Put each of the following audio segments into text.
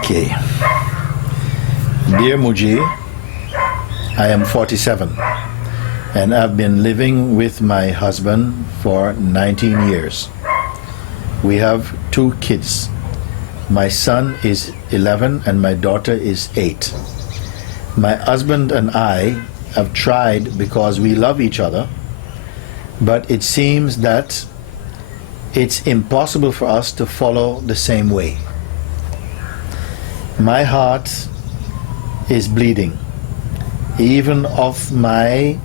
Okay. Dear Mooji, I am 47 and I've been living with my husband for 19 years. We have 2 kids. My son is 11 and my daughter is 8. My husband and I have tried because we love each other, but it seems that it's impossible for us to follow the same way. My heart is bleeding. Even of my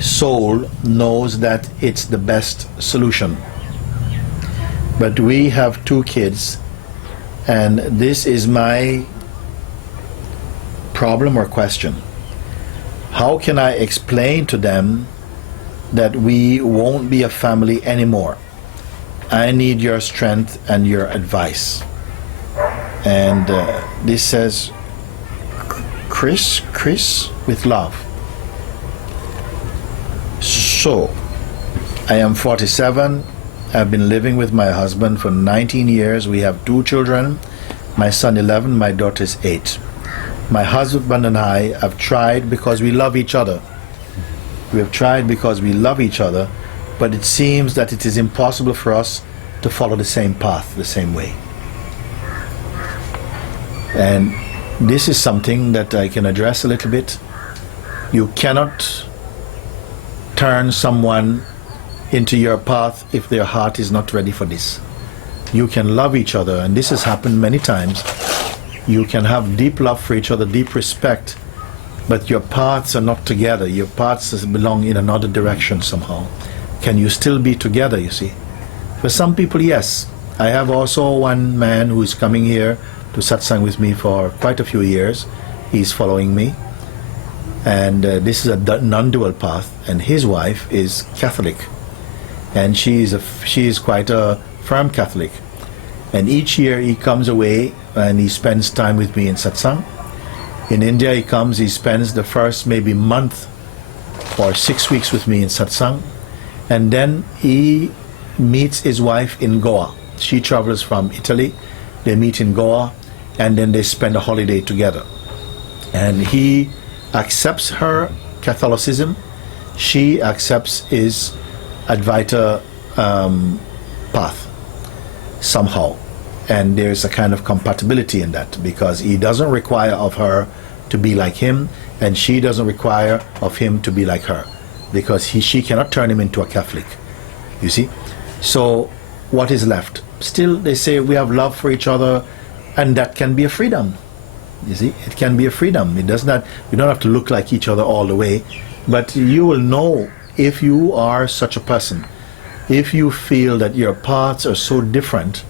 soul knows that it's the best solution. But we have 2 kids, and this is my problem or question. How can I explain to them that we won't be a family anymore? I need your strength and your advice. And this says, Chris with love. So, I am 47. I've been living with my husband for 19 years. We have 2 children. My son 11, my daughter is 8. My husband and I have tried because we love each other. We have tried because we love each other, but it seems that it is impossible for us to follow the same path, the same way. And this is something that I can address a little bit. You cannot turn someone into your path if their heart is not ready for this. You can love each other, and this has happened many times. You can have deep love for each other, deep respect, but your paths are not together. Your paths belong in another direction somehow. Can you still be together, you see? For some people, yes. I have also one man who is coming here to satsang with me for quite a few years. He's following me. And this is a non-dual path, and his wife is Catholic. And she is quite a firm Catholic. And each year he comes away and he spends time with me in satsang. In India he comes, he spends the first maybe month or 6 weeks with me in satsang. And then he meets his wife in Goa. She travels from Italy. They meet in Goa, and then they spend a holiday together. And he accepts her Catholicism. She accepts his Advaita path somehow. And there's a kind of compatibility in that, because he doesn't require of her to be like him, and she doesn't require of him to be like her, because she cannot turn him into a Catholic, you see. So what is left? Still, they say we have love for each other, and that can be a freedom. You see, it can be a freedom. It does not, you don't have to look like each other all the way, but you will know if you are such a person. If you feel that your paths are so different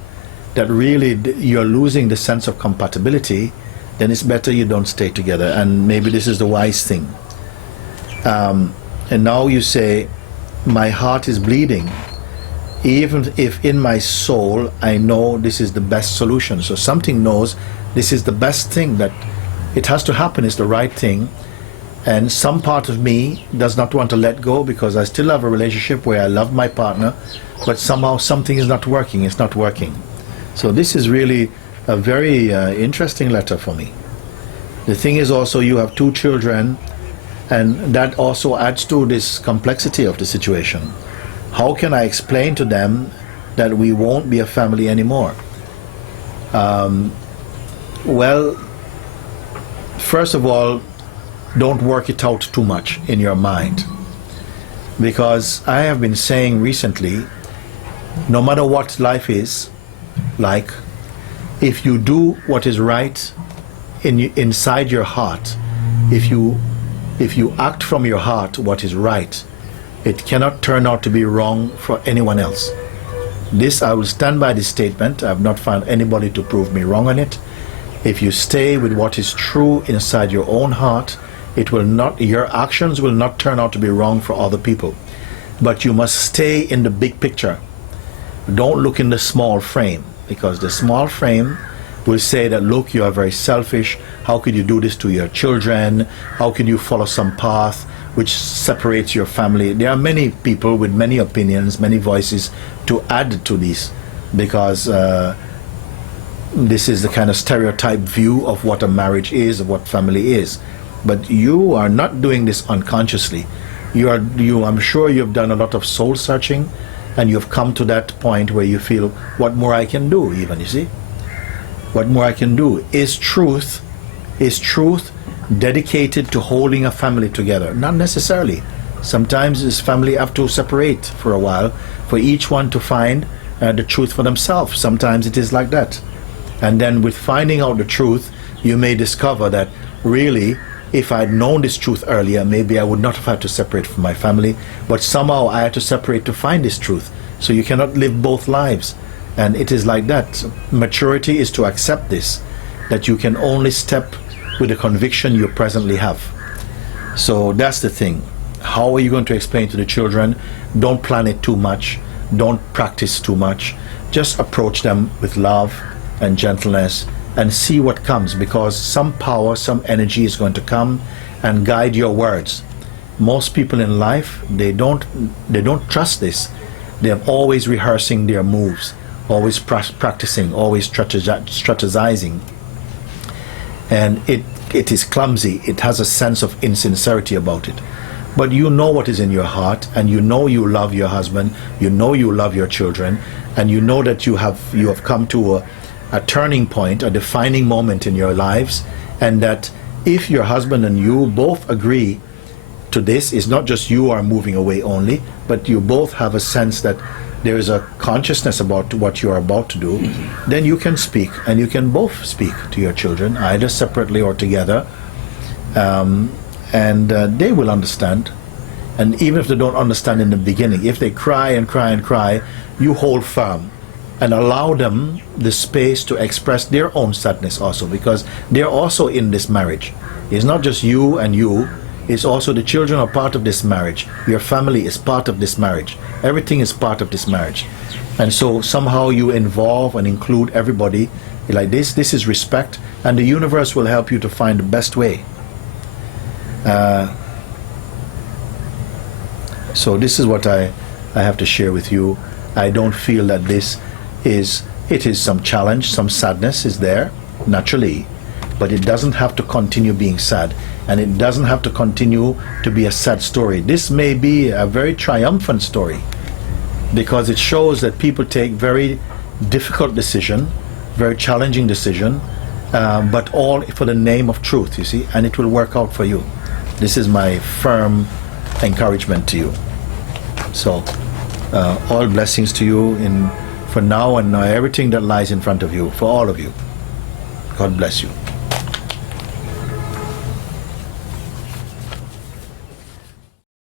that really you're losing the sense of compatibility, then it's better you don't stay together, and maybe this is the wise thing. And now you say, my heart is bleeding, even if in my soul I know this is the best solution. So something knows this is the best thing, that it has to happen, it's the right thing, and some part of me does not want to let go, because I still have a relationship where I love my partner, but somehow something is not working, it's not working. So this is really a very interesting letter for me. The thing is also, you have 2 children, and that also adds to this complexity of the situation. How can I explain to them that we won't be a family anymore? Well, first of all, don't work it out too much in your mind, because I have been saying recently, no matter what life is like, if you do what is right inside your heart, if you act from your heart what is right, it cannot turn out to be wrong for anyone else. This, I will stand by this statement. I have not found anybody to prove me wrong on it. If you stay with what is true inside your own heart, it will not, your actions will not turn out to be wrong for other people. But you must stay in the big picture. Don't look in the small frame, because the small frame will say that, look, you are very selfish. How could you do this to your children? How can you follow some path which separates your family? There are many people with many opinions, many voices to add to this, because this is the kind of stereotype view of what a marriage is, of what family is. But you are not doing this unconsciously. I'm sure you've done a lot of soul searching, and you've come to that point where you feel, what more I can do, even, you see? What more I can do? Is truth dedicated to holding a family together? Not necessarily. Sometimes this family have to separate for a while for each one to find the truth for themselves. Sometimes it is like that. And then with finding out the truth, you may discover that really, if I'd known this truth earlier, maybe I would not have had to separate from my family, but somehow I had to separate to find this truth. So you cannot live both lives. And it is like that. Maturity is to accept this, that you can only step with the conviction you presently have. So that's the thing. How are you going to explain to the children? Don't plan it too much. Don't practice too much. Just approach them with love and gentleness and see what comes, because some power, some energy is going to come and guide your words. Most people in life, they don't trust this. They're always rehearsing their moves, always practicing, always strategizing. And it is clumsy. It has a sense of insincerity about it. But you know what is in your heart, and you know you love your husband, you know you love your children, and you know that you have come to a turning point, a defining moment in your lives, and that if your husband and you both agree to this, it's not just you are moving away only, but you both have a sense that there is a consciousness about what you are about to do, then you can speak, and you can both speak to your children, either separately or together, and they will understand. And even if they don't understand in the beginning, if they cry and cry and cry, you hold firm and allow them the space to express their own sadness also, because they're also in this marriage. It's not just you and you, it's also the children are part of this marriage. Your family is part of this marriage. Everything is part of this marriage. And so somehow you involve and include everybody like this. This is respect, and the universe will help you to find the best way. So this is what I have to share with you. I don't feel that it is some challenge, some sadness is there, naturally, but it doesn't have to continue being sad, and it doesn't have to continue to be a sad story. This may be a very triumphant story, because it shows that people take very difficult decision, very challenging decision, but all for the name of truth, you see, and it will work out for you. This is my firm encouragement to you. So all blessings to you for now and everything that lies in front of you, for all of you. God bless you.